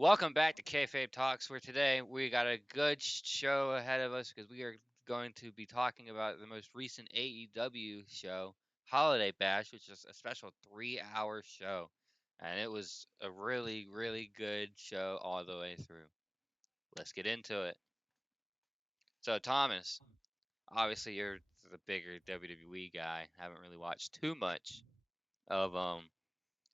Welcome back to Kayfabe Talks, where today we got a good show ahead of us because we are going to be talking about the most recent AEW show, Holiday Bash, which is a special 3-hour show. And it was a really, really good show all the way through. Let's get into it. So, Thomas, obviously you're the bigger WWE guy. Haven't really watched too much of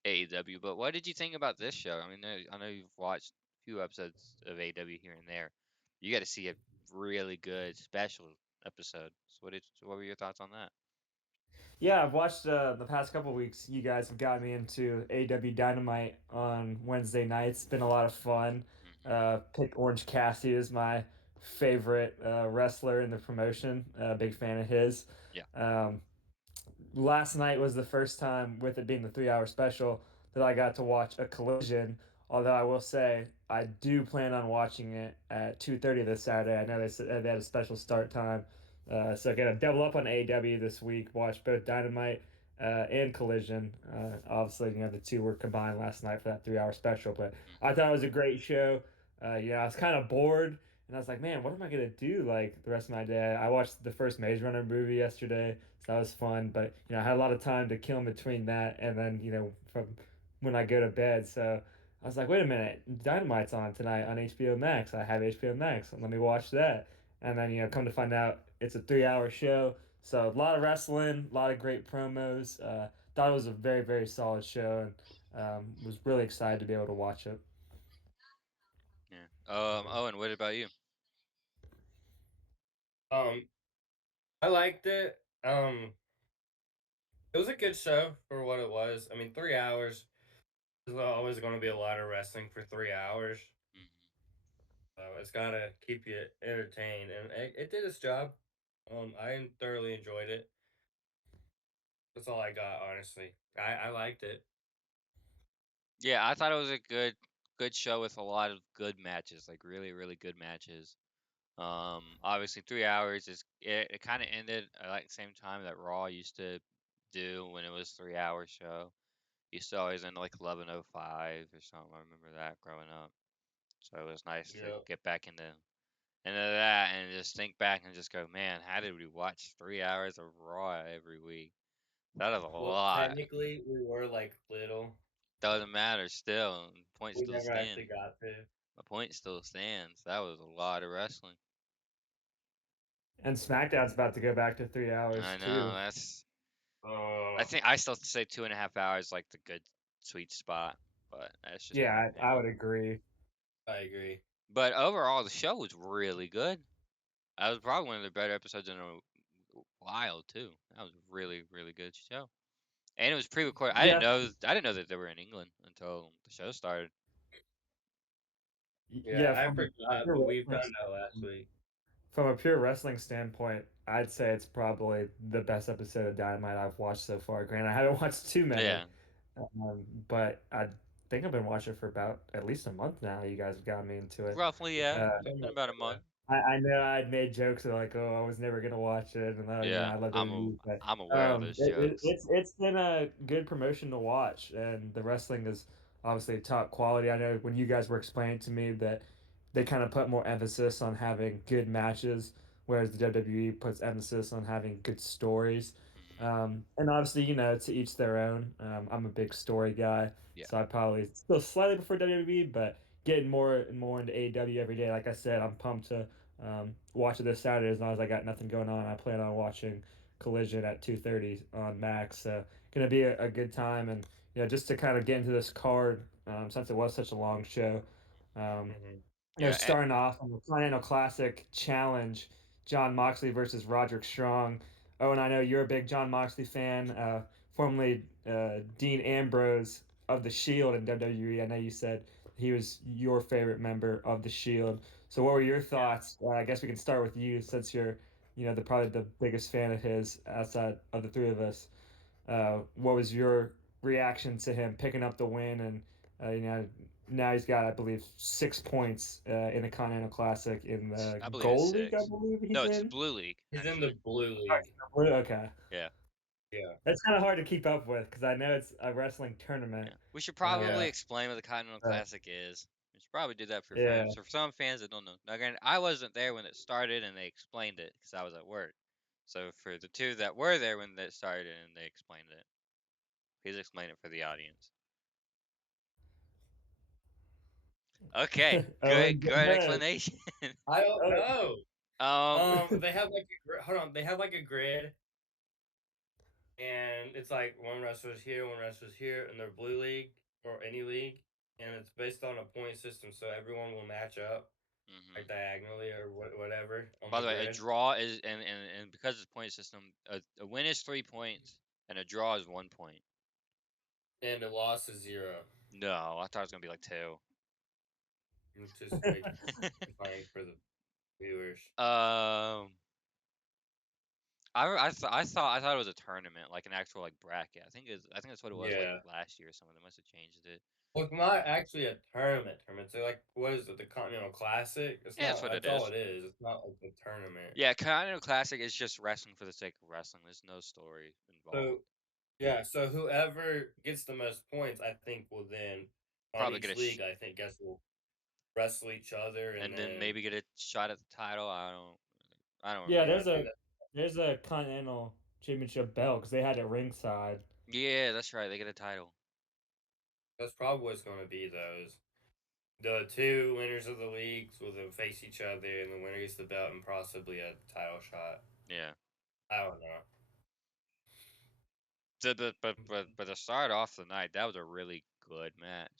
AEW, but what did you think about this show? I mean, I know you've watched a few episodes of AEW here and there. You got to see a really good special episode. So what were your thoughts on that? Yeah, I've watched the past couple weeks. You guys have got me into AW Dynamite on Wednesday nights. Been a lot of fun. Hmm. Picked Orange Cassidy as my favorite wrestler in the promotion. Big fan of his. Yeah. Um, Last night was the first time, with it being the 3 hour special, that I got to watch a collision. Although I will say I do plan on watching it at 2:30 this Saturday. I know they had a special start time, so gonna double up on AEW this week. Watch both Dynamite and Collision. Obviously, the two were combined last night for that 3 hour special. But I Hmm. thought it was a great show. I was kind of bored, and I was like, man, what am I gonna do like the rest of my day? I watched the first Maze Runner movie yesterday, so that was fun. But I had a lot of time to kill in between that and then from when I go to bed. So I was like, wait a minute, Dynamite's on tonight on HBO Max. I have HBO Max. Let me watch that. And then come to find out it's a 3 hour show. So a lot of wrestling, a lot of great promos. Thought it was a very very solid show, and was really excited to be able to watch it. Yeah. Mhm. Owen, what about you? Um, I liked it. It was a good show for what it was. I mean, 3 hours is always going to be a lot of wrestling for 3 hours. Hmm. So it's got to keep you entertained, and it did its job. I thoroughly enjoyed it. That's all I got, honestly. I liked it. Yeah, I thought it was a good show with a lot of good matches, like really, really good matches. Obviously 3 hours it kind of ended at like the same time that Raw used to do when it was 3 hour show. Used to always end like 11:05 or something. I remember that growing up. So it was nice to Yeah. get back into that and just think back and just go, man, how did we watch 3 hours of Raw every week? That is a Well, lot. technically, we were like little. Doesn't matter still. Point We still never stands. actually got to. My point still stands. That was a lot of wrestling. And SmackDown's about to go back to 3 hours I know. too. I Uh, think I still say 2.5 hours like the good sweet spot, but that's just my Yeah, I opinion. would agree. I agree. But overall, the show was really good. That was probably one of the better episodes in a while too. That was a really, really good show, and it was pre-recorded. I didn't Yeah, know. I didn't know that they were in England until the show started. Yeah, yeah. I From a forgot, pure but we wrestling found out last week. from a pure wrestling standpoint, I'd say it's probably the best episode of Dynamite I've watched so far. Granted, I haven't watched too many, Yeah, but I think I've been watching it for about at least a month now. You guys have got me into it. roughly. Yeah, Uh, it's Something been like about a that, month. I know I'd made jokes like, "Oh, I was never gonna watch it," and Yeah, I love WWE, but I'm aware of those jokes. it's been a good promotion to watch, and the wrestling is obviously top quality. I know when you guys were explaining to me that they kind of put more emphasis on having good matches, whereas the WWE puts emphasis on having good stories. Hmm. And obviously, to each their own. I'm a big story guy, Yeah. so I probably still slightly prefer WWE, but getting more and more into AEW every day. Like I said, I'm pumped to watch it this Saturday as long as I got nothing going on. I plan on watching Collision at 2:30 on Max. So gonna be a good time, and just to kind of get into this card, since it was such a long show. Um, hmm Yeah. Starting off on the Continental Classic Challenge, John Moxley versus Roderick Strong. Oh, and I know you're a big John Moxley fan, formerly Dean Ambrose of the Shield in WWE. I know you said he was your favorite member of the Shield. So, what were your Yeah. thoughts? I guess we can start with you, since you're, probably the biggest fan of his outside of the three of us. What was your reaction to him picking up the win? And now he's got, I believe, 6 points in the Continental Classic in the I believe it's Gold League. I 6. believe No, he's it's in. Blue League He's in actually. the blue Oh, he's league. in the blue. Okay, Yeah. Yeah. that's kind of hard to keep up with because I know it's a wrestling tournament. Yeah. We should Uh, probably Yeah. explain what the Continental uh, Classic is. We should probably do that for Yeah. fans. For some fans that don't know. Now, granted, I wasn't there when it started and they explained it because I was at work. So for the two that were there when it started and they explained it, please explain it for the audience. Okay, Owen, go good ahead. explanation. I don't Oh, know. um, They have like hold on. They have like a grid, and it's like one wrestler's here, one wrestler's here, in their blue league or any league, and it's based on a point system, so everyone will match up like mhm. diagonally or whatever on By the the way, a grid, draw is and because it's point system, a win is 3 points and a draw is 1 point. and the loss is 0. No, I thought it was gonna be like two. It's just make it confusing for the viewers. I thought it was a tournament, like an actual like bracket. I think that's what it was like Yeah. last year or something. They must have changed it. Well, it's not actually a tournament. Tournament. So like, what is it? The Continental Classic. It's Yeah, that's not. what it That's all is. it is. It's not like a tournament. Yeah, Continental Classic is just wrestling for the sake of wrestling. There's no story involved. So yeah. So whoever gets the most points, I think, will then on Probably get each a league. I think guess will wrestle each other, and and then then maybe get a shot at the title. I don't yeah, yeah, remember. I think that there's a Continental Championship belt because they had it ringside. Yeah, that's right. They get a title. that's probably what it's going to be. Those the two winners of the leagues will then face each other, and the winner gets the belt and possibly a title shot. Yeah. I don't know. But to start off the night, that was a really good match.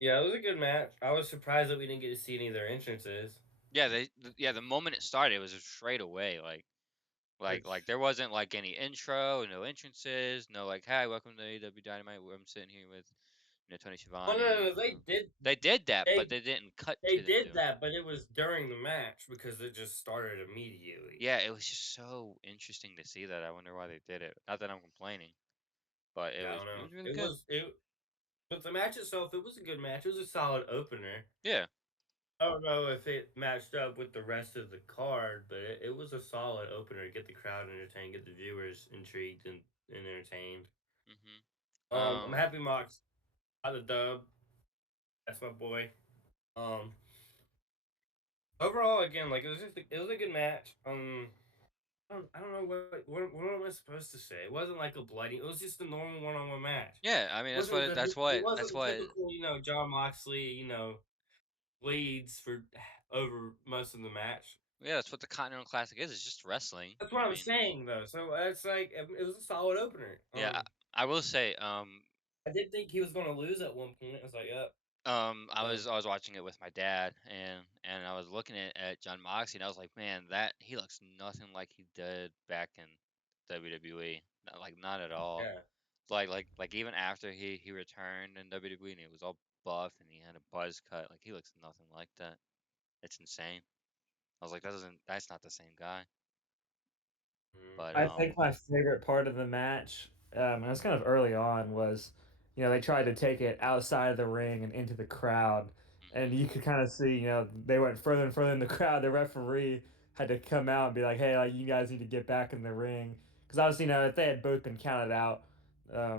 Yeah, it was a good match. I was surprised that we didn't get to see any of their entrances. Yeah, the moment it started, it was just straight away. Like Which there wasn't like any intro, no entrances, no like, hi, welcome to AEW Dynamite. Where I'm sitting here with Tony well, no, Schiavone. no, no, they did They did that, but they they didn't cut they to them did doing it. that, but it was during the match because it just started immediately. Yeah, it was just so interesting to see that. I wonder why they did it. Not that I'm complaining, but Yeah, I don't it know. was really It good. was it, but the match itself, it was a good match. It was a solid opener. Yeah. I don't know if it matched up with the rest of the card, but it was a solid opener to get the crowd entertained, get the viewers intrigued and entertained. I'm Um. happy Mox got the dub. That's my boy. Um, Overall, again, like it was a good match. I don't know what am I supposed to say. It wasn't like a bloody. It was just a normal one-on-one match. Yeah. I mean, It wasn't that's the what. typical, John Moxley, leads for over most of the match. Yeah, that's what the Continental Classic is. It's just wrestling. That's what I I'm mean, saying though. So it's like it was a solid opener. yeah. I will say. I did think he was going to lose at one point. I was like, yep. But I was watching it with my dad, and I was looking at John Moxley, and I was like, man, that he looks nothing like he did back in WWE. Not at all. yeah. Like even after he returned in WWE, and he was all buff and he had a buzz cut, like he looks nothing like that. It's insane. I was like, that's not the same guy. But I think my favorite part of the match, and it was kind of early on, was they tried to take it outside of the ring and into the crowd, and mhm, you could kind of see they went further and further in the crowd. The referee had to come out and be like, "Hey, like you guys need to get back in the ring," because obviously if they had both been counted out,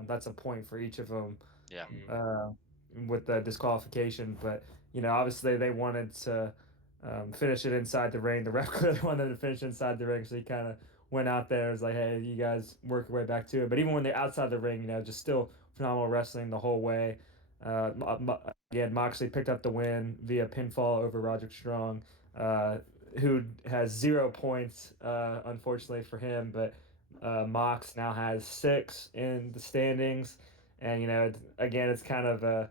that's a point for each of them yeah, Mm, uh, with the disqualification. But obviously they wanted to finish it inside the ring. The ref clearly wanted to finish inside the ring, so he kind of went out there. It was like, hey, you guys work your way back to it. But even when they're outside the ring, just still phenomenal wrestling the whole way. Again, Moxley picked up the win via pinfall over Roderick Strong, uh, who has 0 points, unfortunately for him. But Mox now has 6 in the standings. And, again, it's kind of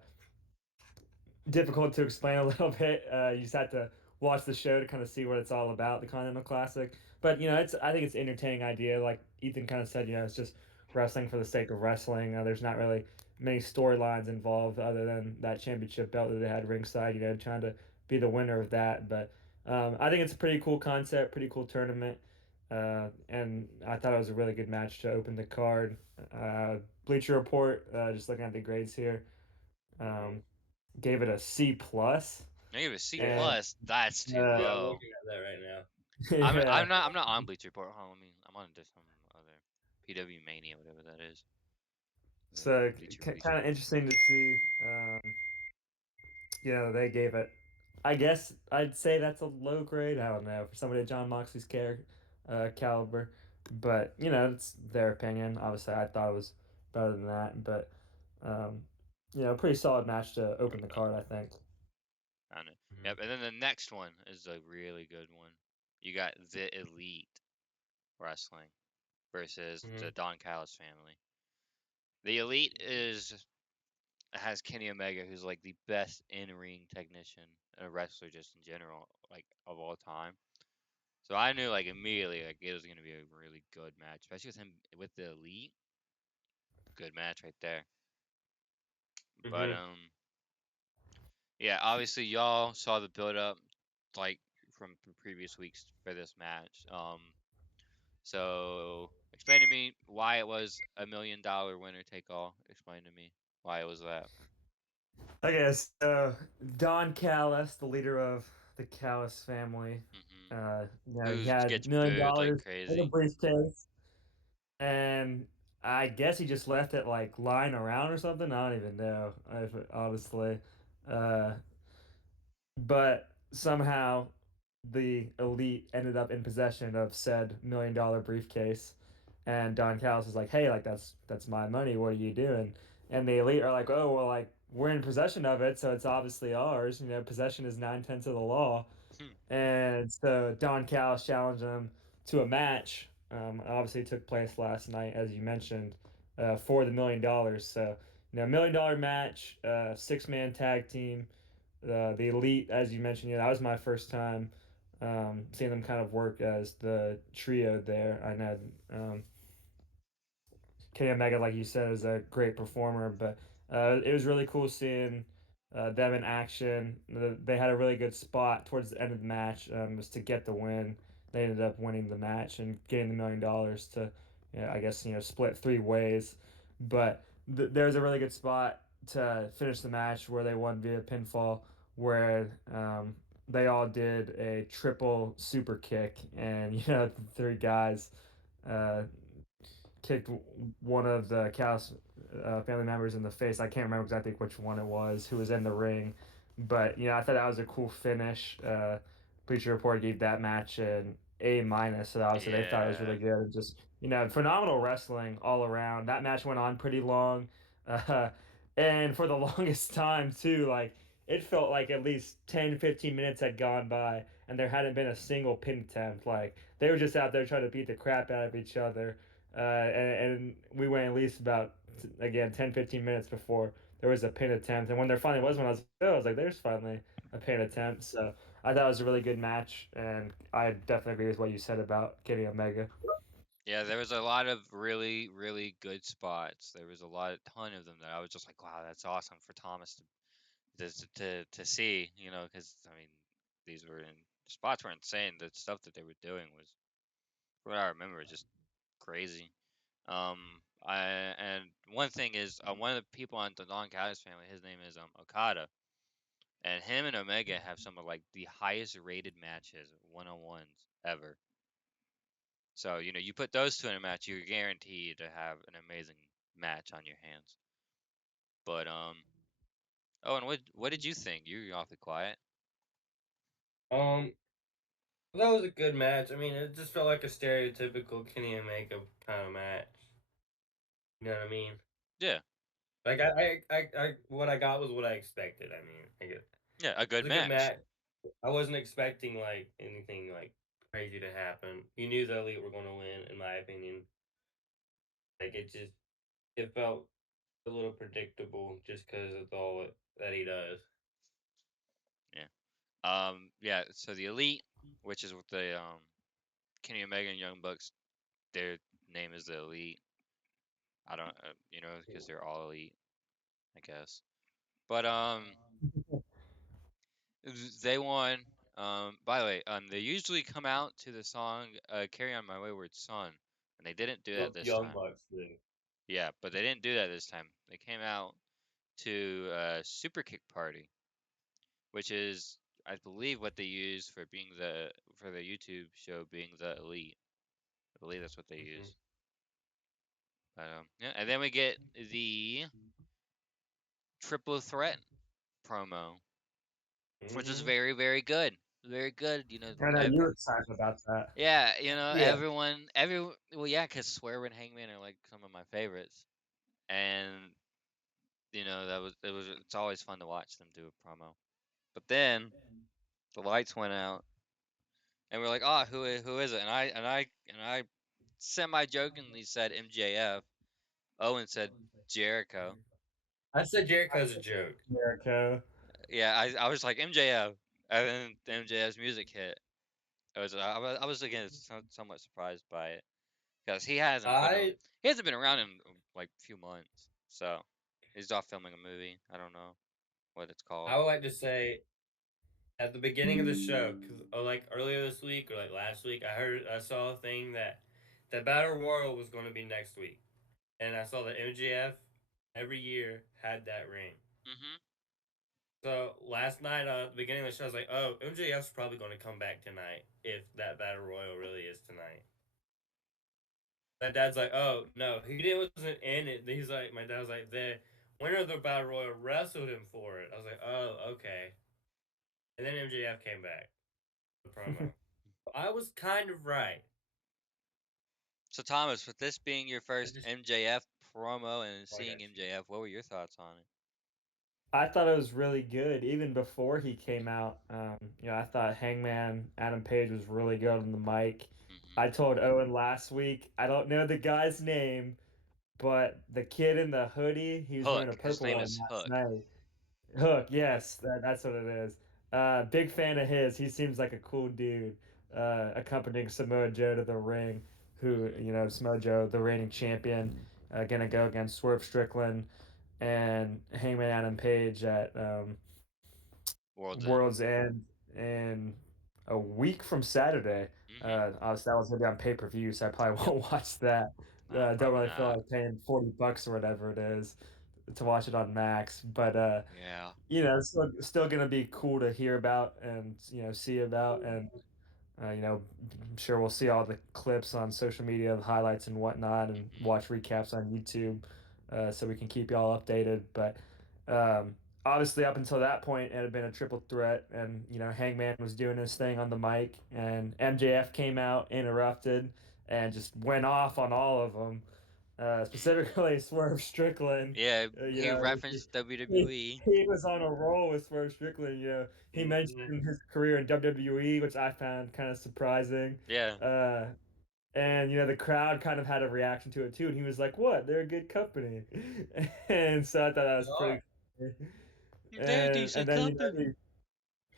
difficult to explain a little bit. You just have to watch the show to kind of see what it's all about, the Continental Classic. But I think it's an entertaining idea. Like Ethan kind of said, it's just wrestling for the sake of wrestling. There's not really many storylines involved other than that championship belt that they had ringside. Trying to be the winner of that. But I think it's a pretty cool concept, pretty cool tournament. And I thought it was a really good match to open the card. Bleacher Report, just looking at the grades here. mm. Um, gave it a C plus, I give it a C and Yeah. plus. That's too uh, Yeah, I'm low. looking at that right now. yeah, I'm not on Bleacher Report. Hold on, I'm on just some other PW Mania, whatever that is. so Bleacher kind of Report. interesting to see they gave it. I guess I'd say that's a low grade. I don't know for somebody of John Moxley's caliber, but it's their opinion. Obviously, I thought it was better than that, but um, pretty solid match to open the card. I think. I don't know. Mhm. Yep. And then the next one is a really good one. You got the Elite Wrestling versus the Mhm. Don Callis family. The Elite is has Kenny Omega, who's like the best in-ring technician and a wrestler just in general, like of all time. So I knew like immediately like it was gonna be a really good match, especially with him with the Elite. Good match right there. But Mhm. yeah, obviously y'all saw the build up like from previous weeks for this match. So explain to me why it was $1 million winner take all. Explain to me why it was that. Okay, so Don Callis, the leader of the Callis family, Hmm. he Who had gets million booed like dollars in a crazy? briefcase, and I guess he just left it like lying around or something. I don't even know, honestly. Uh, but somehow the elite ended up in possession of said $1 million briefcase, and Don Callis is like, "Hey, like that's my money. What are you doing?" And the elite are like, "Oh, well, like we're in possession of it, so it's obviously ours. Possession is 9/10 of the law." And so Don Callis challenged him to a match. Obviously, it took place last night, as you mentioned, for the $1 million. So, $1 million match, 6-man tag team. The Elite, as you mentioned, that was my first time seeing them kind of work as the trio there. I know Kenny Omega, like you said, is a great performer, but it was really cool seeing them in action. They had a really good spot towards the end of the match, was to get the win. They ended up winning the match and getting the $1 million to, I guess, split three ways. But there was a really good spot to finish the match where they won via pinfall, where they all did a triple super kick, and the three guys uh, kicked one of the Callis family members in the face. I can't remember exactly which one it was who was in the ring, but I thought that was a cool finish. Bleacher Report gave that match an A-, so obviously they thought it was Yeah. really good. Just phenomenal wrestling all around. That match went on pretty long, uh, and for the longest time too, like it felt like at least 10, 15 minutes had gone by and there hadn't been a single pin attempt. Like they were just out there trying to beat the crap out of each other. And we went at least about again 10, 15 minutes before there was a pin attempt. And when there finally was one, I was like, there's finally a pin attempt. So I thought it was a really good match, and I definitely agree with what you said about Kenny Omega. Yeah, there was a lot of really, really good spots. There was a ton of them that I was just like, wow, that's awesome for Thomas to see, because I mean, these were in spots were insane. The stuff that they were doing was, from what I remember, just crazy. And one thing is, one of the people on the Don Callis family, his name is Okada, and him and Omega have some of like the highest rated matches, one on ones ever. So, you put those two in a match, you're guaranteed to have an amazing match on your hands. But oh, and what did you think? You're awfully quiet. Um, that was a good match. I mean, it just felt like a stereotypical Kenny Omega kind of match. You know what I mean? Yeah, Like what I got was what I expected. I mean, it yeah, a good was a good match. match. I wasn't expecting like anything like crazy to happen. You knew the Elite were going to win, in my opinion. Like it felt a little predictable just because of all that he does. Yeah. Yeah. So the Elite, which is what the Kenny Omega and Young Bucks, their name is the Elite. I don't, because they're all elite, I guess. But they won. By the way, they usually come out to the song "Carry On My Wayward Son," and they didn't do that this Young time. Bucks did. Yeah, but they didn't do that this time. They came out to "Super Kick Party," which is, I believe, what they use for being for the YouTube show being the Elite. I believe that's what they Hmm. use. Yeah, and then we get the triple threat promo. which was Mm-hmm. very, very good. Very good. I know you were excited about that. Yeah, Yeah. everyone, well, yeah, because Swerve and Hangman are like some of my favorites, and it's always fun to watch them do a promo. But then the lights went out, and we're like, oh, who is it? And I semi jokingly said MJF. Owen said Jericho. I said Jericho's a joke. Jericho. Yeah, I was like MJF, and then MJF's music hit. I was again somewhat surprised by it because I he hasn't been around in like a few months, so he's off filming a movie. I don't know what it's called. I would like to say at the beginning of the show, because like earlier this week or like last week, I saw a thing that the Battle Royal was going to be next week, and I saw that MJF every year had that ring. Hmm. So last night, at the beginning of the show, I was like, "Oh, MJF's probably going to come back tonight if that Battle Royal really is tonight." My dad's like, "Oh no, he didn't wasn't in it." He's like, my dad was like, "The winner of the Battle Royal wrestled him for it." I was like, "Oh, okay." And then MJF came back the promo. I was kind of right. So Thomas, with this being your I first just MJF promo and oh, I seeing got you. MJF, what were your thoughts on it? I thought it was really good even before he came out. I thought Hangman Adam Page was really good on the mic. Hmm. I told Owen last week, I don't know the guy's name, but the kid in the hoodie, he was wearing a Hook. His purple name one is last Hook. night. Hook, yes, that's what it is. Big fan of his. He seems like a cool dude. Accompanying Samoa Joe to the ring, who Hmm. Samoa Joe, the reigning champion, gonna go against Swerve Strickland and Hangman Adam Page at World's End. World's End in a week from Saturday. Hmm. Obviously, that was gonna be on pay-per-view, so I probably Yep. won't watch that. Nah, Don't probably really feel not. like paying $40 or whatever it is to watch it on Max, but Yeah. it's still gonna be cool to hear about and see about, and I'm sure we'll see all the clips on social media, the highlights and whatnot, and Hmm. watch recaps on YouTube, so we can keep y'all updated. But um, obviously, up until that point, it had been a triple threat, and Hangman was doing his thing on the mic, and MJF came out, interrupted, and just went off on all of them. Specifically, Swerve Strickland. Yeah, Uh, you he know, referenced he, WWE. he was on a roll with Swerve Strickland. He Mm-hmm. mentioned his career in WWE, which I found kind of surprising. Yeah. Uh, and the crowd kind of had a reaction to it too. And he was like, "What? They're a good company." And so I thought that They was pretty are. funny. They're a And decent then company.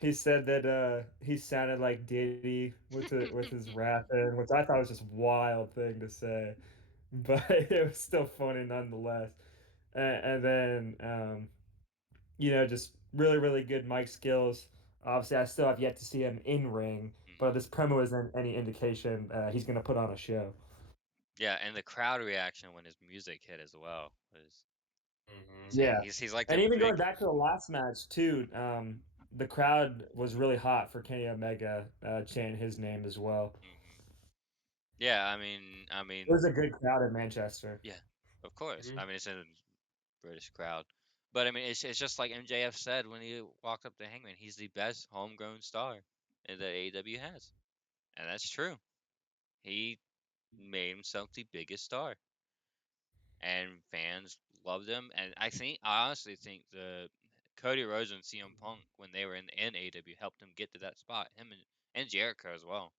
he said that he sounded like Diddy with his rapping, which I thought was just a wild thing to say, but it was still funny nonetheless. And then just really, really good mic skills. Obviously, I still have yet to see him in ring, but if Hmm. this promo isn't any indication, he's going to put on a show. Yeah, and the crowd reaction when his music hit as well was Mm-hmm. insane. Yeah, He's like and the even going big. back to the last match too, the crowd was really hot for Kenny Omega chanting his name as well. Hmm. Yeah, It was a good crowd in Manchester. yeah, of course. Mm-hmm. I mean, it's a British crowd, but I mean, it's just like MJF said when he walked up to Hangman. He's the best homegrown star that AEW has, and that's true. He made himself the biggest star, and fans loved him. And I honestly think the Cody Rhodes and CM Punk when they were in AEW helped him get to that spot. Him and Jericho as well.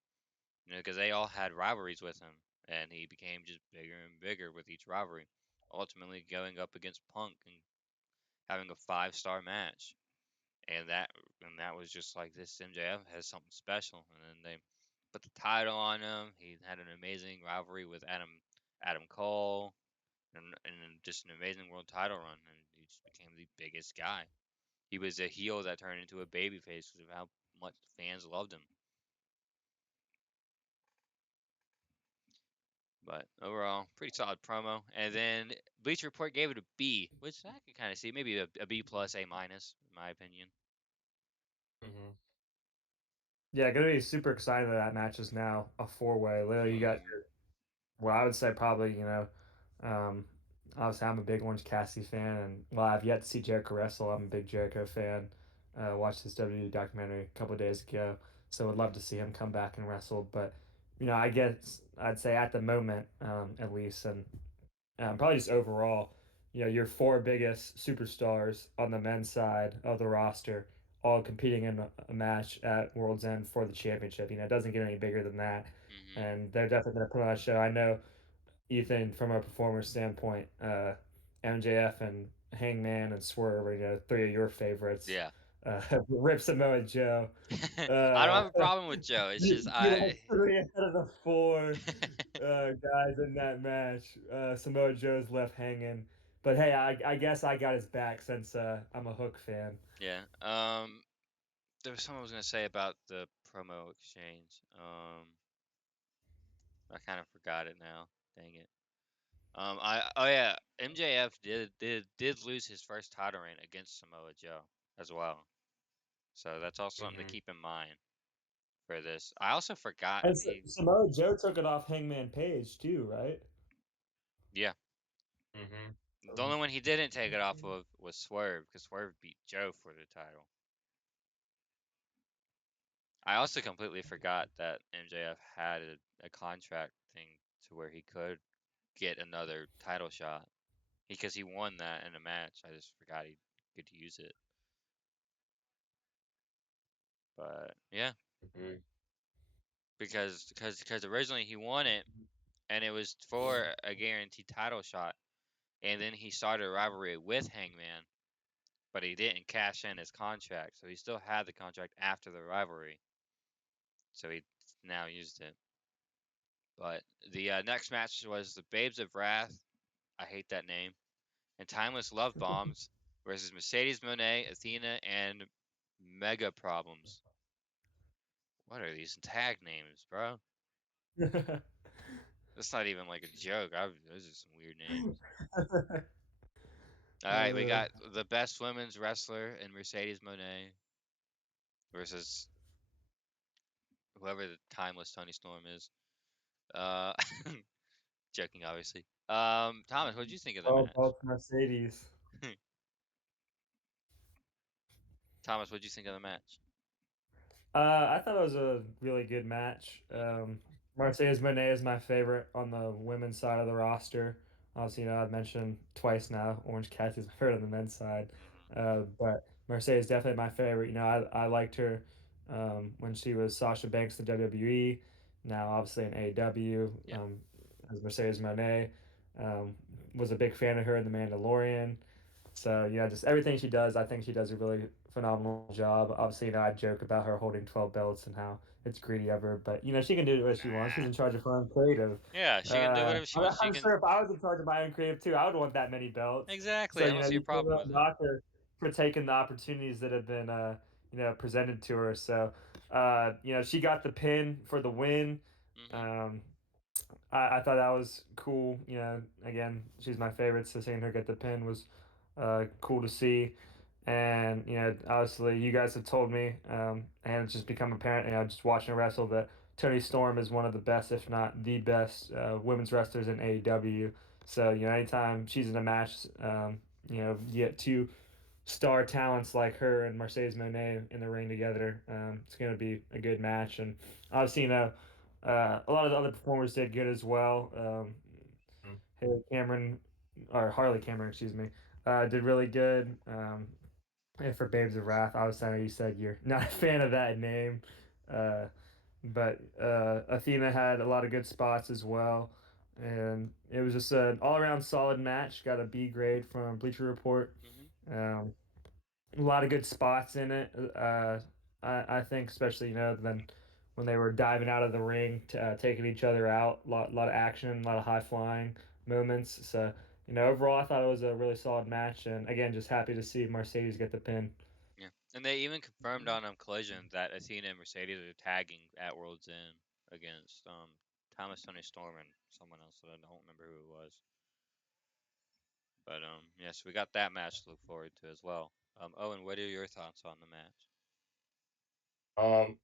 Because they all had rivalries with him, and he became just bigger and bigger with each rivalry. Ultimately, going up against Punk and having a 5-star match, and that was just like this. MJF has something special, and then they put the title on him. He had an amazing rivalry with Adam Cole, and just an amazing world title run, and he just became the biggest guy. He was a heel that turned into a babyface because of how much fans loved him. But overall, pretty solid promo. And then Bleacher Report gave it a B, which I could kind of see, maybe a B plus, A minus, in my opinion. Mm-hmm. Yeah, gonna be super excited that that match is now a four-way. Literally, you got Mm, well, I would say probably um, obviously I'm a big Orange Cassidy fan, and well, I've yet to see Jericho wrestle. I'm a big Jericho fan. Watched his WWE documentary a couple of days ago, so would love to see him come back and wrestle. But I guess I'd say at the moment, at least, and probably just overall, your four biggest superstars on the men's side of the roster all competing in a match at World's End for the championship. It doesn't get any bigger than that, Hmm. and they're definitely going to put on a show. I know Ethan, from a performer standpoint, MJF and Hangman and Swerve are three of your favorites. Yeah. Rip Samoa Joe. I don't Uh, have a problem with Joe. It's just you like three out of the four I guys in that match. Samoa Joe's left hanging. But hey, I guess I got his back since I'm a Hook fan. Yeah. There was something I was gonna say about the promo exchange. I kind of forgot it now. Dang it. I oh yeah, MJF did lose his first title reign against Samoa Joe as well. So that's also something to Mm-hmm. keep in mind for this. I also forgot And he. Samoa Joe took it off Hangman Page too, right? Yeah, Mm-hmm. the only one he didn't take it off of was Swerve because Swerve beat Joe for the title. I also completely forgot that MJF had a contract thing to where he could get another title shot because he won that in a match. I just forgot he could use it. But yeah, Mm-hmm. because originally he won it and it was for a guaranteed title shot, and then he started a rivalry with Hangman, but he didn't cash in his contract, so he still had the contract after the rivalry, so he now used it. But the next match was the Babes of Wrath. I hate that name. And Timeless Love Bombs versus Mercedes Monet, Athena, and Mega Problems. What are these tag names, bro? That's not even like a joke. Those are some weird names. All right, we Uh, got the best women's wrestler in Mercedes Monet versus whoever the timeless Tony Storm is. Uh, joking, obviously. Thomas, what did you think of the oh, match? both Mercedes. Thomas, what did you think of the match? I thought it was a really good match. Mercedes Monet is my favorite on the women's side of the roster. Obviously, I've mentioned twice now, Orange Cassidy's my favorite on the men's side. Hmm. But Mercedes is definitely my favorite. I liked her when she was Sasha Banks in WWE, now obviously in AEW Yeah. as Mercedes Monet. Um, was a big fan of her in The Mandalorian. So yeah, just everything she does, I think she does a really phenomenal job. Obviously, I joke about her holding 12 belts and how it's greedy of her, but she can do what she wants. She's Nah. in charge of her own creative. Yeah, she can do whatever she I'm, wants. She I'm can sure if I was in charge of my own creative too, I would want that many belts. exactly. So I don't see a you can't problem with really it. knock her for taking the opportunities that have been presented to her. So she got the pin for the win. Hmm. Um, I thought that was cool. Again, she's my favorite, so seeing her get the pin was cool to see. And obviously, you guys have told me, and it's just become apparent. Just watching her wrestle that Toni Storm is one of the best, if not the best, women's wrestlers in AEW. So anytime she's in a match, you get two star talents like her and Mercedes Monet in the ring together. It's going to be a good match, and obviously, a lot of the other performers did good as well. Haley Cameron, or Harley Cameron, excuse me, did really good. And for Babes of Wrath, obviously, I know you said you're not a fan of that name, uh, but Athena had a lot of good spots as well. And it was just an all around solid match. Got a B grade from Bleacher Report. Hmm. Um, a lot of good spots in it. I think, especially then when they were diving out of the ring, taking each other out, lot of action, a lot of high flying moments. So overall, I thought it was a really solid match, and again, just happy to see Mercedes get the pin. Yeah, and they even confirmed on Collision that Athena and Mercedes are tagging at World's End against Thomas Tony Storm and someone else that I don't remember who it was. But yes, we got that match to look forward to as well. Owen, what are your thoughts on the match? Um,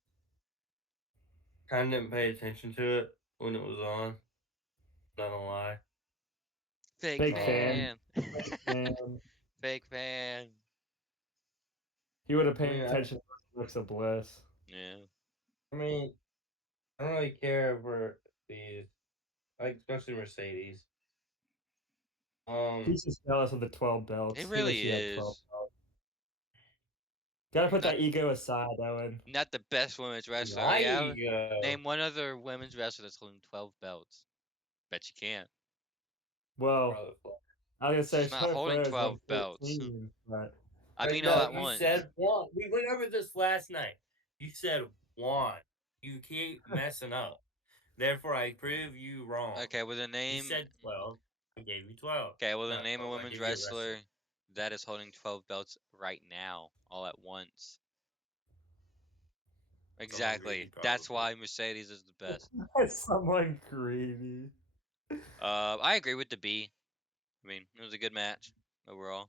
kind of didn't pay attention to it when it was on. Not gonna lie. Fake Big Um, fan, fan. fan. Fake fan. He would have I paid mean, attention to looks of bliss. Yeah. I mean, I don't really care for these, like especially Mercedes. Um, He's just jealous of the 12 It belts. He wish really he had 12 is. belts. Gotta put Not that ego aside, Owen. not the best women's wrestler. my Yeah. ego. Name one other women's wrestler that's holding 12 belts. Bet you can't. Well, Charlotte Flair. I was gonna say She's not Charlotte holding Flair is like 12 belts. 13, but I mean all No, at you once. said one. We went over this last night. You said one. You keep messing up. Therefore, I prove you wrong. Okay, well the You name said 12. I gave you 12. Okay, well the Not name a 12. I women's gave you a wrestler that is holding 12 belts right now, all at once. Someone greedy, Exactly. That's probably. why Mercedes is the best. someone greedy. I agree with the B. I mean, it was a good match overall.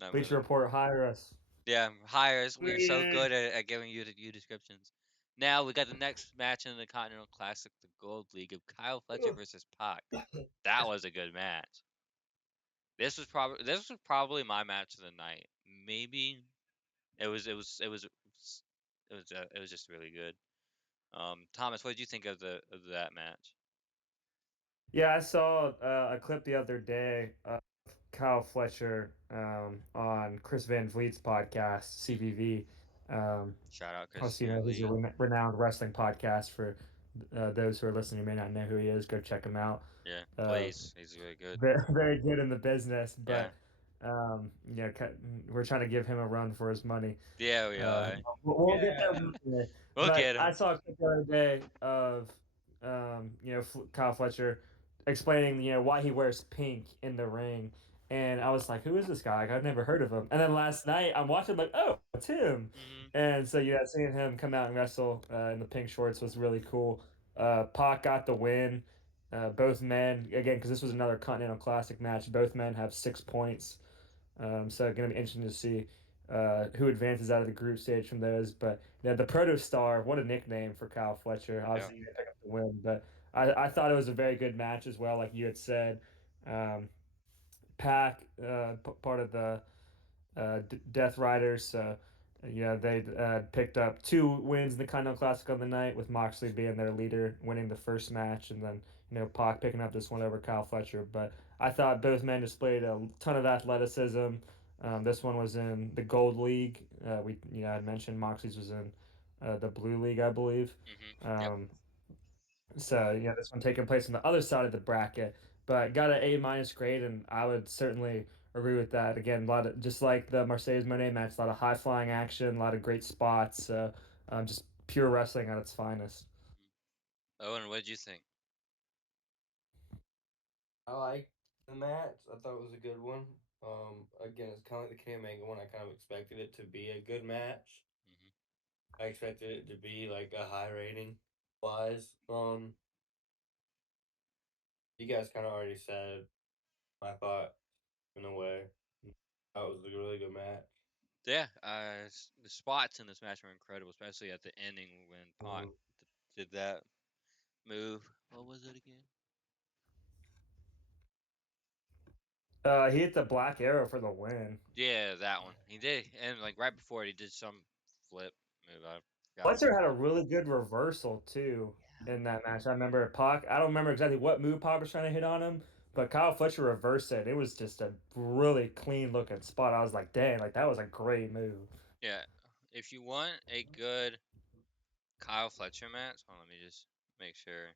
Not Bleacher really. Report, hire us. Yeah, hires. We are so Yeah. good at giving you descriptions. Now we got the next match in the Continental Classic, the Gold League of Kyle Fletcher versus Pac. That was a good match. This was probably my match of the night. Maybe it was just really good. Thomas, what did you think of that match? Yeah, I saw a clip the other day of Kyle Fletcher on Chris Van Vliet's podcast, CVV. Um, Shout out Chris Plus, you Van know, he's a Vliet. renowned wrestling podcast. For those who are listening who may not know who he is, go check him out. Yeah, Uh, please. He's really good. very, very good in the business, Yeah. but you know, we're trying to give him a run for his money. Yeah, we Uh, are. we'll get there Yeah. one day. We'll But get I him. saw a clip the other day of you know, Kyle Fletcher explaining, you know, why he wears pink in the ring. And I was like, who is this guy? Like, I've never heard of him. And then last night I'm watching, like, oh, it's him. Hmm. And so, yeah, seeing him come out and wrestle in the pink shorts was really cool. Pac got the win. Both men, again, because this was another Continental Classic match, both men have 6 points. So going to be interesting to see who advances out of the group stage from those. But yeah, the Proto Star, what a nickname for Kyle Fletcher. Yeah. Obviously, he didn't pick up the win, but I thought it was a very good match as well, like you had said. Um, Pack, part of the Death Riders. So, you know, they picked up 2 wins in the Continental Classic on the night, with Moxley being their leader, winning the first match, and then, you know, Pac picking up this one over Kyle Fletcher. But I thought both men displayed a ton of athleticism. This one was in the Gold League. You know, I mentioned Moxley's was in the Blue League, I believe. Yep. Um, so yeah, this one taking place on the other side of the bracket, but got an A- grade, and I would certainly agree with that. Again, a lot of, just like the Mercedes Monet match, a lot of high flying action, a lot of great spots. Just pure wrestling at its finest. Owen, what did you think? I like the match. I thought it was a good one. Again, it's kind of like the Kenny Omega one. I kind of expected it to be a good match. Hmm. I expected it to be like a high rating wise. You guys kind of already said my thought in a way. That was a really good match. Yeah, the spots in this match were incredible, especially at the ending when Pac Mhm. did that move. What was it again? He hit the Black Arrow for the win. Yeah, that one. He did, and like right before it, he did some flip move. I forgot what Fletcher it had a was. really good reversal too Yeah. in that match. I remember Pac. I don't remember exactly what move Pac was trying to hit on him, but Kyle Fletcher reversed it. It was just a really clean looking spot. I was like, dang, like that was a great move. Yeah. If you want a good Kyle Fletcher match, hold on, let me just make sure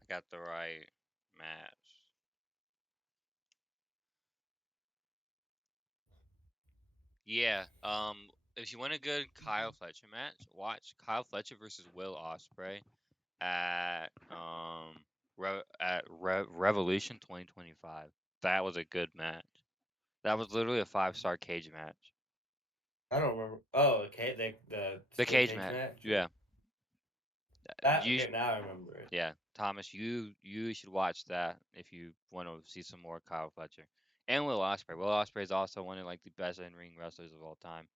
I got the right match. Yeah. If you want a good Kyle Fletcher match, watch Kyle Fletcher versus Will Ospreay at Revolution 2025. That was a good match. That was literally a 5-star cage match. I don't remember. Oh, okay. The The steel cage cage match. match. Yeah. That You okay. Now I remember it. Yeah, Thomas, you should watch that if you want to see some more Kyle Fletcher and Will Ospreay. Will Ospreay is also one of like the best in ring wrestlers of all time.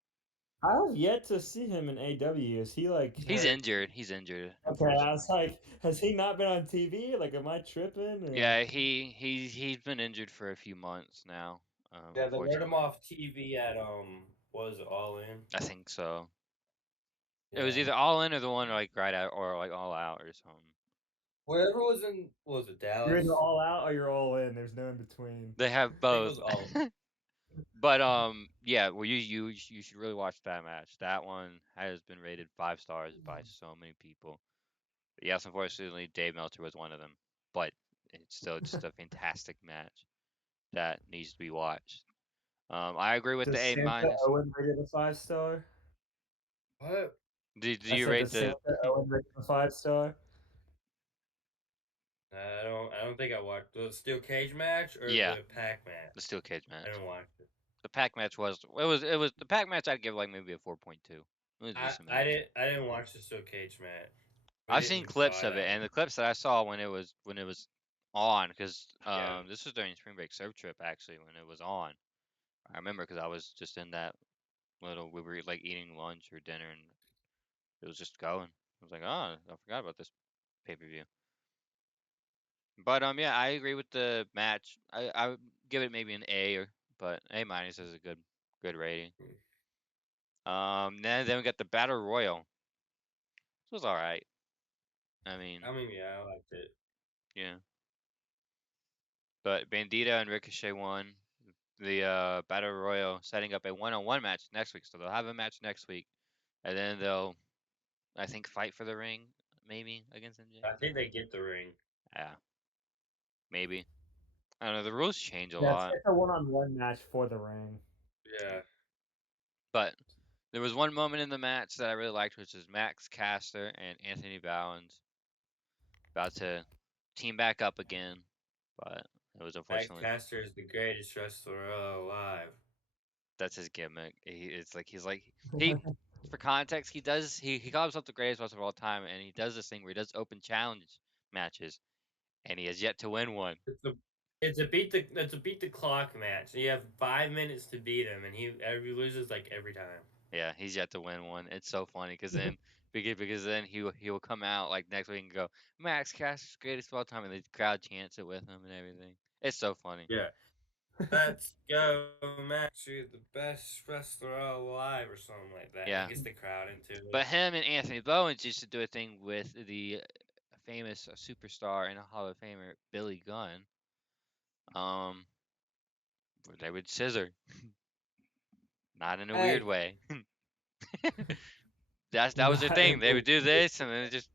I have yet to see him in AW. Is he like He's injured. He's injured, okay? I was unfortunately. like, has he not been on TV? Like, am I tripping? Or Yeah, he's been injured for a few months now. Yeah, they let him unfortunately. off TV at was it All In? I think so. It was Yeah. either All In or the one like right out or like All Out or something. Wherever was in was it You're Dallas? either all out or you're all in. There's no in between. They have I think it both. was All. But yeah, well you should really watch that match. That one has been rated 5 stars by so many people. But yes, unfortunately, Dave Meltzer was one of them. But it's still just a fantastic match that needs to be watched. I agree with the Does A Santa minus. Owen rate it a 5 star? What? Do I you said, rate does the? Santa Owen rate it a 5 star? I don't think I watched the steel cage match or Yeah, the pack match. the steel cage I match. didn't watch it. The pack match was the pack match. I'd give like maybe a 4.2. It was a I decent I match. didn't I didn't watch the steel cage match. We I've seen didn't saw clips it of it, at and the clips that I saw when it was on, because yeah. this was during spring break surf trip actually when it was on. I remember because I was just in that little we were like eating lunch or dinner, and it was just going. I was like, oh, I forgot about this pay per view. But yeah, I agree with the match. I would give it maybe an A or but A minus is a good rating. Then we got the battle royal. This was all right. I mean, I mean, yeah, I liked it. yeah. But Bandito and Ricochet won the battle royal, setting up a one-on-one match next week. So they'll have a match next week, and then they'll, I think, fight for the ring maybe against MJ. I think they get the ring. Yeah, maybe. I don't know. The rules change a Yeah, lot, it's a one-on-one match for the ring. Yeah. but there was one moment in the match that I really liked, which is Max Caster and Anthony Bowens about to team back up again, but it was Max unfortunately Caster is the greatest wrestler alive. that's his gimmick. He's like he for context, he calls himself the greatest wrestler of all time, and he does this thing where he does open challenge matches, and he has yet to win one. It's a beat the clock match. You have 5 minutes to beat him, and he loses like every time. Yeah, he's yet to win one. It's so funny because then he will come out like next week and go Max Caster's greatest of all time, and the crowd chants it with him and everything. It's so funny. Yeah. Let's go, Max. You're the best wrestler alive, or something like that. And he Yeah, gets the crowd into but it. him and Anthony Bowens used to do a thing with the famous superstar and a Hall of Famer Billy Gunn. Um, where they would scissor, not in a weird Hey, way. That was their Not thing. in They the would do this and then just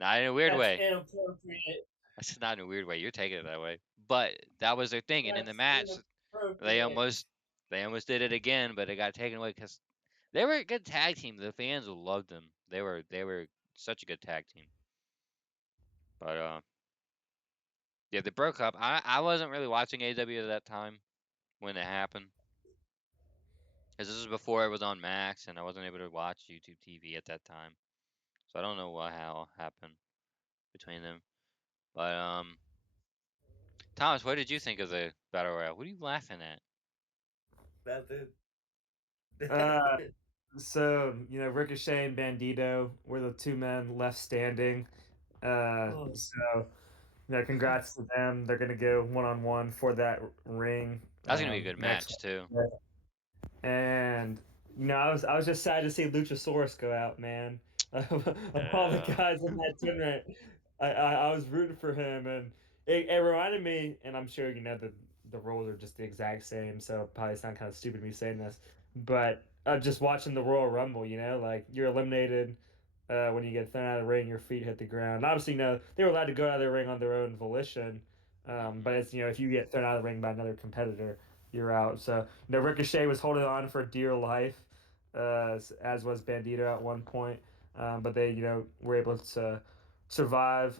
not in a weird that's way. inappropriate. That's just not in a weird way. You're taking it that way. But that was their thing. And in the That's match, they inappropriate. almost they almost did it again, but it got taken away because they were a good tag team. The fans loved them. They were such a good tag team. But yeah, they broke up. I wasn't really watching AW at that time when it happened because this was before it was on Max, and I wasn't able to watch YouTube TV at that time. So I don't know what how happened between them. But Thomas, what did you think of the battle royale? What are you laughing at? That's it. Uh, so Ricochet and Bandito were the two men left standing. Oh, So congrats to them. They're gonna go one-on-one for that ring That's gonna be a good next. match too. And I was just sad to see Luchasaurus go out, man. Of all the Uh, guys in that tournament, I was rooting for him, and it reminded me. And I'm sure the roles are just the exact same, so it probably sound kind of stupid me saying this, but just watching the Royal Rumble, like you're eliminated. When you get thrown out of the ring, your feet hit the ground. And obviously, they were allowed to go out of the ring on their own volition, but mhm. it's if you get thrown out of the ring by another competitor, you're out. So Ricochet was holding on for dear life, as was Bandito at one point. But they, were able to survive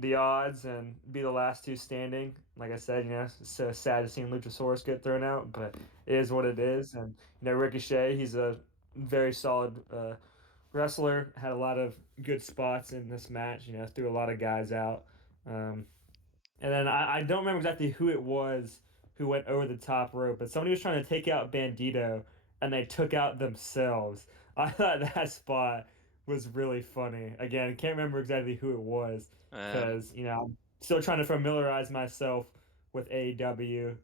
the odds and be the last two standing. Like I said, it's so sad to see Luchasaurus get thrown out, but it is what it is. And Ricochet, he's a very solid wrestler. Had a lot of good spots in this match. Threw a lot of guys out. Um, and then I don't remember exactly who it was who went over the top rope, but somebody was trying to take out Bandito, and they took out themselves. I thought that spot was really funny. Again, I can't remember exactly who it was Um, because I'm still trying to familiarize myself with AEW.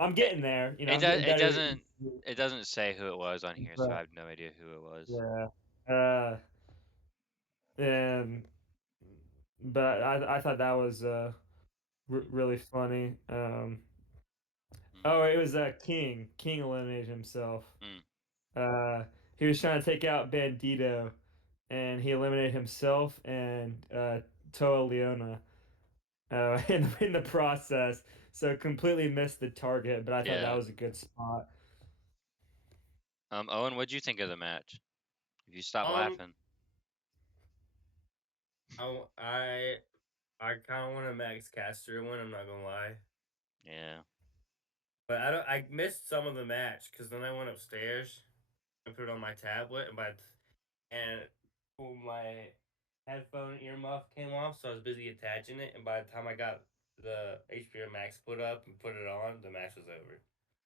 I'm It, getting there. You know, it I'm does getting it better. doesn't it doesn't say who it was on here, so I But have no idea who it was. yeah, and but I thought that was really funny. Oh, Mm-hmm. it was King. King eliminated himself. Mm, Uh, he was trying to take out Bandito, and he eliminated himself and Toa Leona in the process. So completely missed the target, but I thought that yeah. was a good spot. Owen, what'd you think of the match? If you stop Um, laughing. I I kind of want a Max Caster one. I'm not gonna lie, Yeah. but I don't. I missed some of the match because then I went upstairs and put it on my tablet, and my headphone earmuff came off, so I was busy attaching it. And by the time I got the HBO Max put up and put it on, the match was over.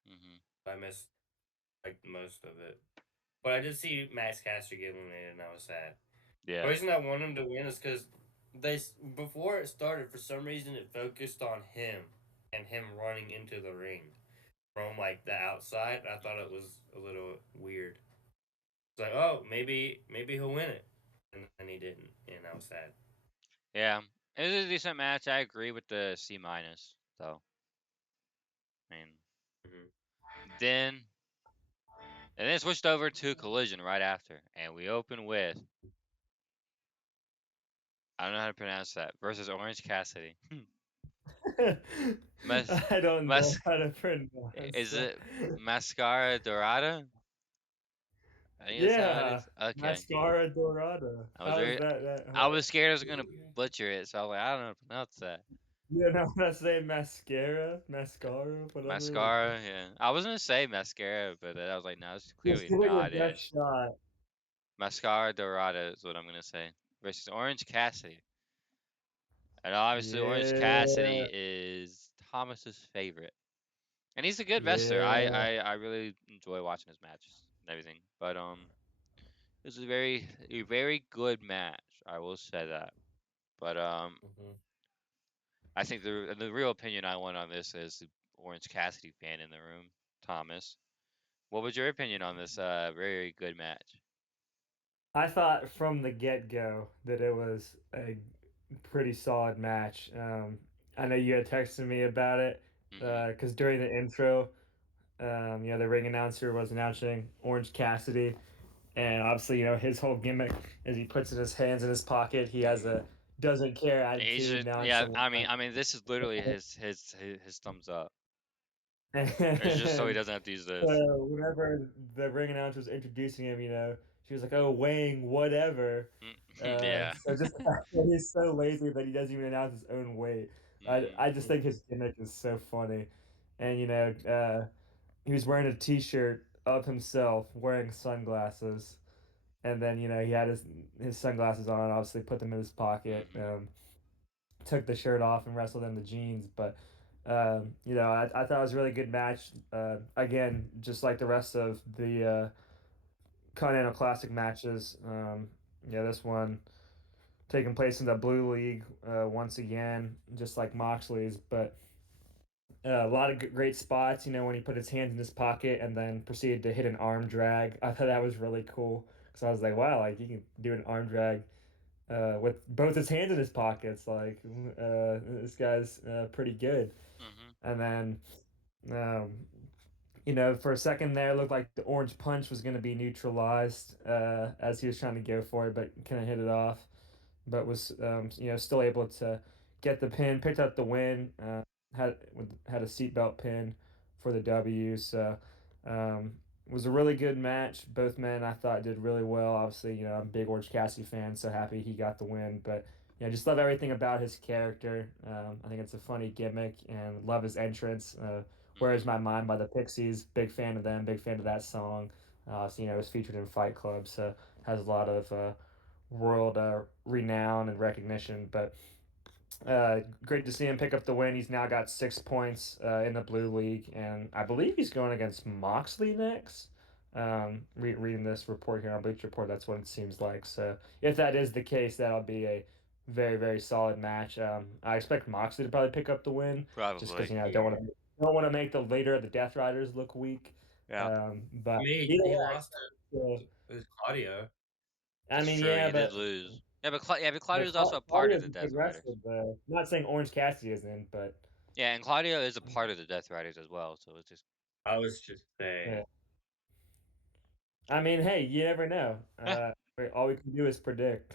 Hmm. I missed like most of it, but I did see Max Caster get eliminated, and I was sad. The Yeah. reason I want him to win is because before it started, for some reason, it focused on him and him running into the ring from like the outside. I thought it Hmm. was a little weird. It's like, oh, maybe he'll win it, and then he didn't, and I was sad. Yeah. It was a decent match. I agree with the C minus, though. I mean, Hmm. then and then switched over to Collision right after, and we open with I don't know how to pronounce that versus Orange Cassidy. Mas I don't know mas how to pronounce is that. it Mascara Dorada? I think that's how it Yeah, is. Okay. Mascara Dorada. I was How's very that? I was scared I was gonna butcher it, so I was like, I don't know how to pronounce that. You know how to say mascara, whatever. Like, Mascara, yeah. I was gonna say mascara, but then I was like, no, it's just clearly give it your not best it. shot. Mascara Dorada is what I'm gonna say. Versus Orange Cassidy. And obviously Orange Yeah, Cassidy is Thomas's favorite. And he's a good wrestler. yeah. I really enjoy watching his matches and everything. But this is a very good match. I will say that. But Hmm. I think the real opinion I want on this is the Orange Cassidy fan in the room, Thomas. What was your opinion on this very good match? I thought from the get-go that it was a pretty solid match. I know you had texted me about it Mhm. because during the intro, the ring announcer was announcing Orange Cassidy, and obviously, his whole gimmick is he puts his hands in his pocket. He has Mhm. a doesn't care He's attitude, just yeah. nonchalant. I mean, this is literally his thumbs up. It's just so he And doesn't have to use this. so whenever the ring announcer was introducing him, she was like, "Oh, weighing whatever." Yeah. So just the fact that he's so lazy that he doesn't even announce his own weight. Mhm. I just think his gimmick is so funny, and he was wearing a T-shirt of himself wearing sunglasses, and then he had his sunglasses on, obviously put them in his pocket. Mhm. Took the shirt off and wrestled in the jeans. But I thought it was a really good match. Again, just like the rest of the Continental Classic matches. This one taking place in the Blue League once again, just like Moxley's. But a lot of great spots. When he put his hands in his pocket and then proceeded to hit an arm drag. I thought that was really cool because I was like, wow, like you can do an arm drag with both his hands in his pockets. Like this guy's pretty good. Mhm. And then, um, for a second there, it looked like the orange punch was going to be neutralized as he was trying to go for it, but kind of hit it off. But was still able to get the pin, picked up the win. Had a seatbelt pin for the W. So it was a really good match. Both men I thought did really well. Obviously, I'm a big Orange Cassidy fan, so happy he got the win. But just love everything about his character. I think it's a funny gimmick and love his entrance. Where's Mhm. My Mind by the Pixies. Big fan of them. Big fan of that song. So it was featured in Fight Club, so has a lot of world renown and recognition. But great to see him pick up the win. He's now got 6 points in the Blue League, and I believe he's going against Moxley next. Reading this report here on Bleach Report, that's what it seems like. So if that is the case, that'll be a very very solid match. I expect Moxley to probably pick up the win, just because Probably. I Yeah. don't want to make the later of the Death Riders look weak. Yeah. But I mean, either he way, lost so, to his Claudio. I That's mean, true. yeah, He did but lose. Yeah, but Claudio's also a part of Claudio's the a Death good Riders. wrestler. But I'm not saying Orange Cassidy isn't, but Yeah, and Claudio is a part of the Death Riders as well. So it's just I was just yeah. saying. I mean, hey, you never know. yeah. All we can do is predict,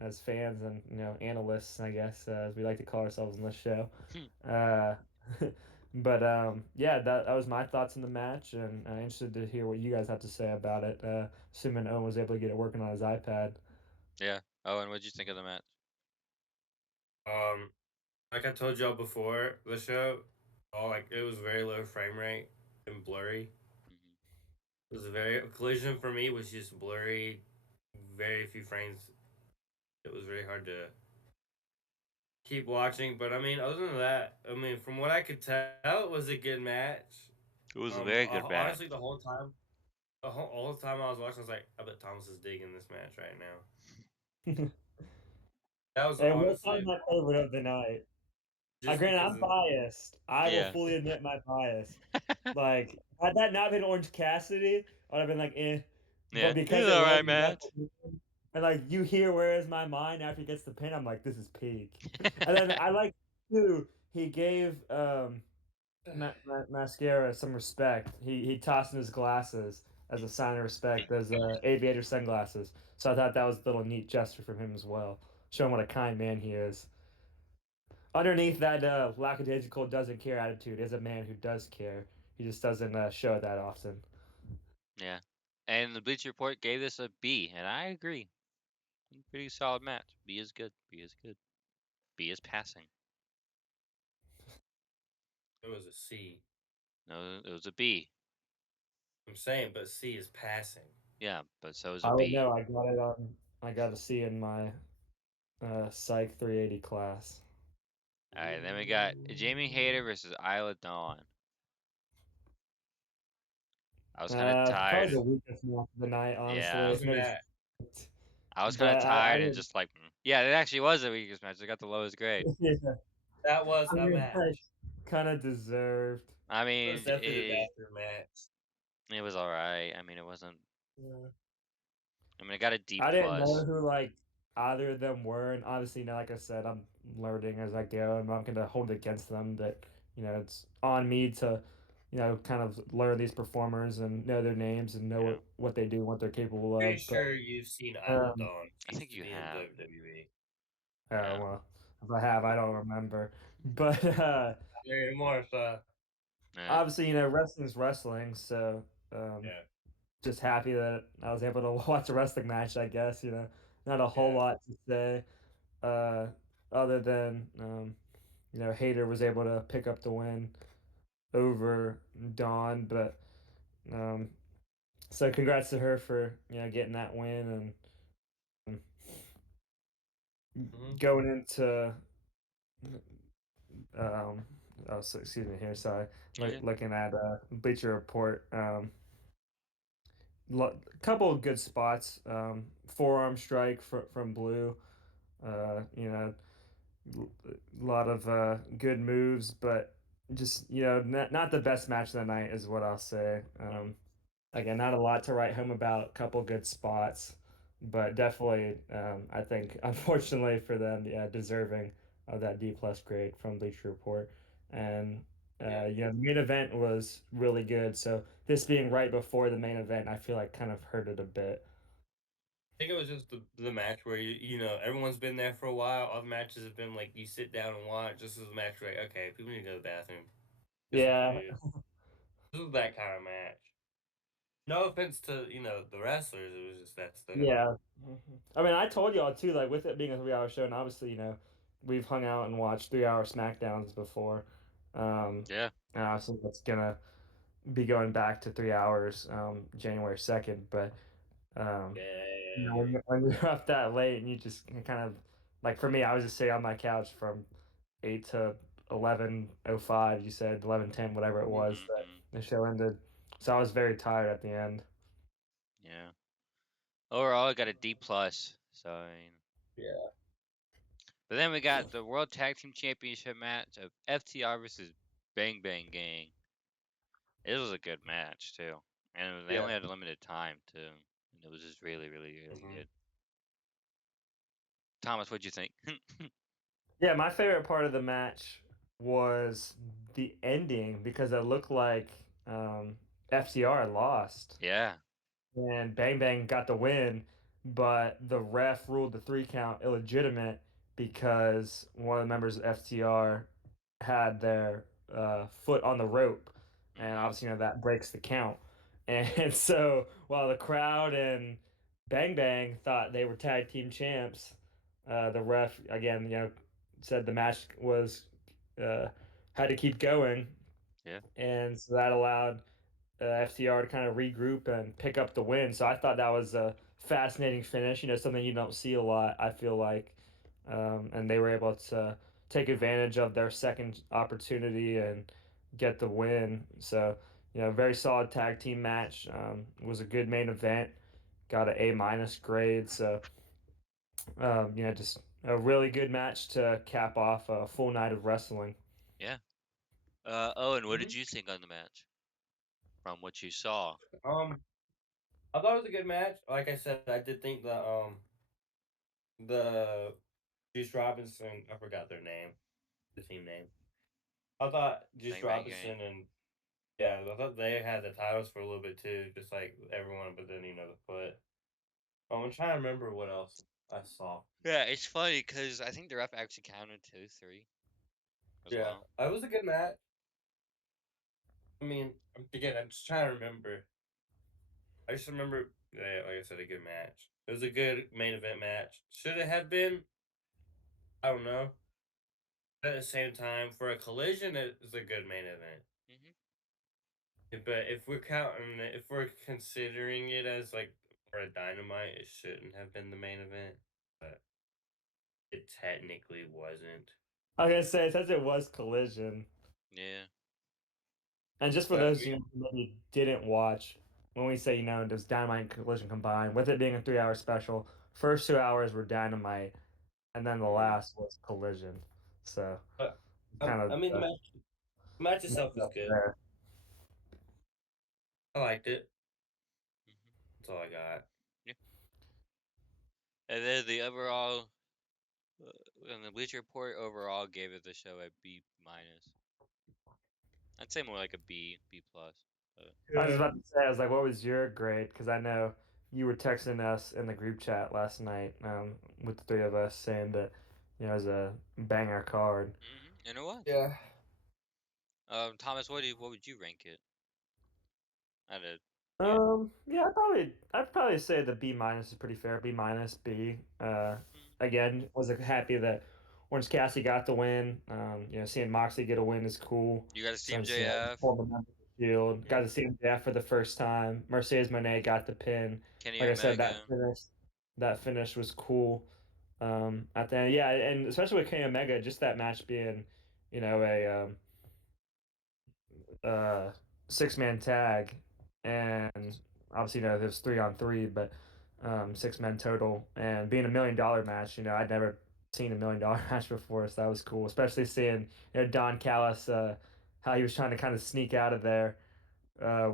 as fans and analysts, I guess, as we like to call ourselves in this show. Uh, but yeah, that was my thoughts on the match, and I'm interested to hear what you guys have to say about it. Assuming Owen was able to get it working on his iPad. Yeah. Oh, and what'd you think of the match? Um, like I told y'all before the show, all like it was very low frame rate and blurry. Hmm. It was a very collision for me was just blurry, very few frames. It was very hard to keep watching. But I mean, other than that, I mean, from what I could tell, it was a good match. It was a very good match. Honestly, all the time I was watching, I was like, I bet Thomas is digging this match right now. That was It was probably honestly my favorite of the night. just Granted, because I'm of biased. I will Yeah. fully admit my bias. Like, had that not been Orange Cassidy, I'd have been like, eh. Yeah. But It was because it was alright match. and like you hear where is my mind after he gets the pin, I'm like, this is peak. And then I like too, he gave Mascara some respect. He tossed in his glasses as a sign of respect, those aviator sunglasses. So I thought that was a little neat gesture from him as well, showing what a kind man he is. Underneath that lackadaisical doesn't care attitude is a man who does care. He just doesn't show it that often. Yeah. And the Bleach Report gave this a B, and I agree. Pretty solid match. B is good. B is good. B is passing. it was a C. No, it was a B. I'm saying, but C is passing. Yeah, but so is a I would B. know. I got it on. I got to see in my Psych 380 class. All right, then we got Jamie Hayter versus Isla Dawn. I was kind of Probably tired. the weakest match of the night, Yeah, honestly. Wasn't Maybe, that? I was but kind of I tired and didn't. just like, yeah, it actually was the weakest match. It got the lowest grade. Yeah, That was I a mean, like, match. kind of deserved. I It was mean, definitely the bathroom match. it was all right. I mean, it wasn't. Yeah. I mean, it got a D I didn't know plus. who like either of them were, and obviously, like I said, I'm learning as I go. I'm not going to hold it against them, but it's on me to, kind of learn these performers and know their names and know Yeah, what they do, what they're capable Pretty of. But sure you've seen Isla um, Dawn. She I used think to you be in have. WWE. oh Yeah, well, if I have, I don't remember. But Not there anymore, so yeah, obviously, wrestling's wrestling, so um, yeah, just happy that I was able to watch a wrestling match. I guess not a whole yeah. lot to say, uh, other than Hayter was able to pick up the win over Dawn, but um, so congrats to her for getting that win and Hmm. going into um, oh, so, excuse me here, sorry, yeah. looking at Bleacher Report. Couple of good spots. Forearm strike from Blue. A lot of good moves, but just not the best match of the night is what I'll say. Again, not a lot to write home about. Couple good spots, but definitely, I think unfortunately for them, yeah, deserving of that D plus grade from Bleacher Report. And Yeah, the main event was really good. So this being right before the main event, I feel like kind of hurt it a bit. I think it was just the match where everyone's been there for a while. All the matches have been like you sit down and watch. This is a match where okay, people need to go to the bathroom, get some Yeah, food. This was that kind of match. No offense to the wrestlers, it was just that's the yeah. I mean, I told y'all too, like with it being a 3 hour show, and obviously, we've hung out and watched 3 hour SmackDowns before. Yeah. And obviously that's gonna be going back to 3 hours, January 2nd. But um, yeah. when you're up that late and you just kind of like for me, I was just sitting on my couch from 8 to 11:05. You said 11:10, whatever it was that Hmm. the show ended. So I was very tired at the end. Yeah. Overall, I got a D plus. So I mean, Yeah. But then we got the World Tag Team Championship match of FTR versus Bang Bang Gang. It was a good match too, and they Yeah. only had a limited time too, and it was just really, really, really Mhm. good. Thomas, what'd you think? Yeah, my favorite part of the match was the ending because it looked like FTR lost. Yeah. And Bang Bang got the win, but the ref ruled the 3 count illegitimate because one of the members of FTR had their foot on the rope, and Mhm. obviously that breaks the count. And so while the crowd and Bang Bang thought they were tag team champs, the ref again said the match was uh, had to keep going, Yeah. and so that allowed FTR to kind of regroup and pick up the win. So I thought that was a fascinating finish. Something you don't see a lot. I feel like, and they were able to take advantage of their second opportunity and get the win. So very solid tag team match. Was a good main event. Got an A- grade. So just a really good match to cap off a full night of wrestling. Yeah. Owen, what did Mhm. you think on the match from what you saw? I thought it was a good match. Like I said, I did think the Juice Robinson, I forgot their name, the team name. I thought Juice Bang Bang Gang. Robinson and yeah, I thought they had the titles for a little bit too, just like everyone, but then the foot. I'm trying to remember what else I saw. Yeah, it's funny because I think the ref actually counted 2-3 as Yeah, well. it was a good match. I mean, again, I'm just trying to remember. I just remember, yeah, like I said, a good match. It was a good main event match. Should it have been? I don't know. At the same time, for a collision, it was a good main event. Mhm. But if we're counting it, if we're considering it as like for a dynamite, it shouldn't have been the main event. But it technically wasn't. I was gonna say since it was collision. Yeah. And just for But those who maybe didn't watch, when we say does Dynamite and Collision combined, with it being a 3 hour special, first 2 hours were Dynamite, and then the mhm. last was Collision. So But kind of I mean, the match itself mixed was up good. there. I liked it. Mhm. That's all I got. Yeah. And then the overall, and the Bleacher Report overall gave it the show a B minus. I'd say more like a B, B plus. But I was Yeah. about to say, I was like, what was your grade? Because I know you were texting us in the group chat last night with the three of us saying that it was a banger card. and it was. Yeah. Thomas, what would you rank it? Out of yeah. Yeah, I'd probably say the B- is pretty fair. B-, B. Mm. Again, was happy that Orange Cassidy got the win. Seeing Moxley get a win is cool. You got to see Since MJF, pulled the member of the Shield, got Mhm. to see him there for the first time. Mercedes Moné got the pin. Kenny Like I said, Omega. that finish was cool. At the end, yeah, and especially with Kenny Omega, just that match being, a uh, 6-man tag, and obviously there's 3-on-3, but 6 men total, and being $1 million match. I'd never seen $1 million match before, so that was cool. Especially seeing Don Callis, how he was trying to kind of sneak out of there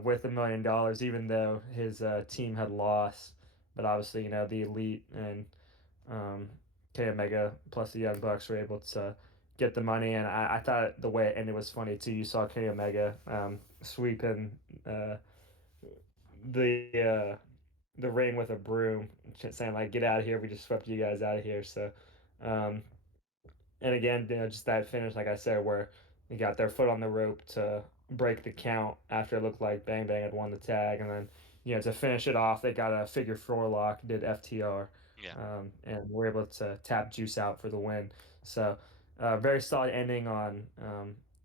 with $1 million, even though his team had lost. But obviously, the elite and um, Kenny Omega plus the Young Bucks were able to get the money, and I thought the way it ended was funny too. You saw Kenny Omega sweeping uh, the uh, the ring with a broom, saying like, "Get out of here! We just swept you guys out of here." So, um, and again, just that finish, like I said, where they got their foot on the rope to break the count after it looked like Bang Bang had won the tag, and then to finish it off, they got a figure four lock, did FTR, Yeah. and were able to tap Juice out for the win. So, very solid ending on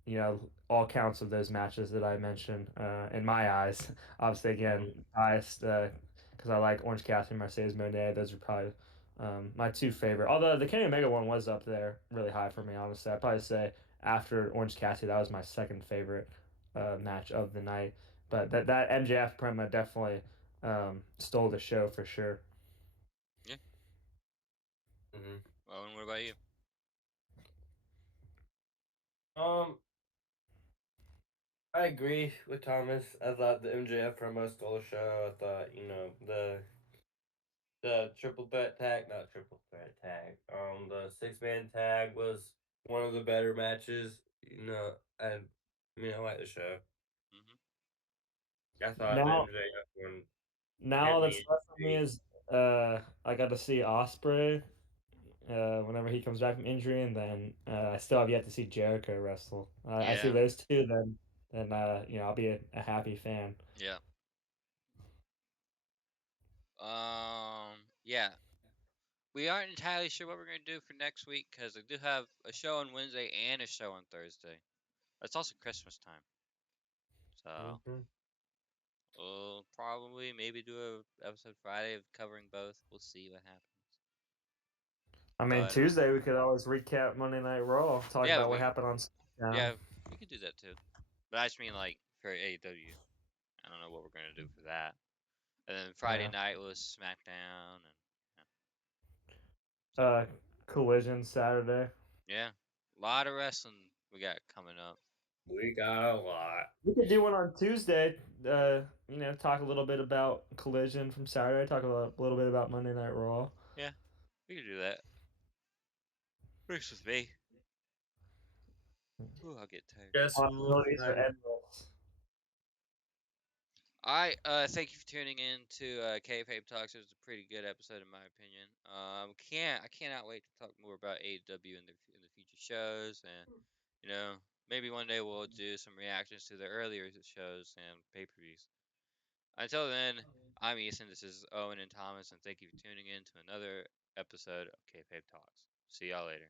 you know all counts of those matches that I mentioned. In my eyes, obviously, again, Mhm. biased because I like Orange Cassidy and Mercedes Monet. Those are probably my two favorite. Although the Kenny Omega one was up there really high for me, honestly. I'd probably say after Orange Cassidy, that was my second favorite match of the night. But that MJF promo definitely stole the show for sure. Yeah. Mhm. Owen, what about you? Um, I agree with Thomas. I thought the MJF promo stole the show. I thought the triple threat tag, not triple threat tag. The 6-man tag was one of the better matches. I like the show. Hmm. I thought the Now, MJF one now kept that's me left for me intrigued. is I got to see Osprey whenever he comes back from injury, and then I still have yet to see Jericho wrestle. I see Yeah, those two, then I'll be a happy fan. yeah. Yeah. We aren't entirely sure what we're gonna do for next week because I do have a show on Wednesday and a show on Thursday. It's also Christmas time, so Mm-hmm. we'll probably maybe do a episode Friday of covering both. We'll see what happens. I mean, But Tuesday we could always recap Monday Night Raw, talk yeah, about what happened on SmackDown. yeah we could do that too. But I just mean like for AEW. I don't know what we're gonna do for that. And then Friday Yeah. night was SmackDown, and so Uh, Collision Saturday. yeah, a lot of wrestling we got coming up. We got a lot. We could do one on Tuesday. Talk a little bit about Collision from Saturday. Talk a little bit about Monday Night Raw. Yeah, we could do that. Works with me. Ooh, I'll get tired. Guess who? Possibilities are endless. Alright, thank you for tuning in to K-Fape Talks. It was a pretty good episode in my opinion. I cannot wait to talk more about AEW in the future shows, and maybe one day we'll do some reactions to the earlier shows and pay-per-views. Until then, I'm Ethan. This is Owen and Thomas, and thank you for tuning in to another episode of K-Fape Talks. See y'all later.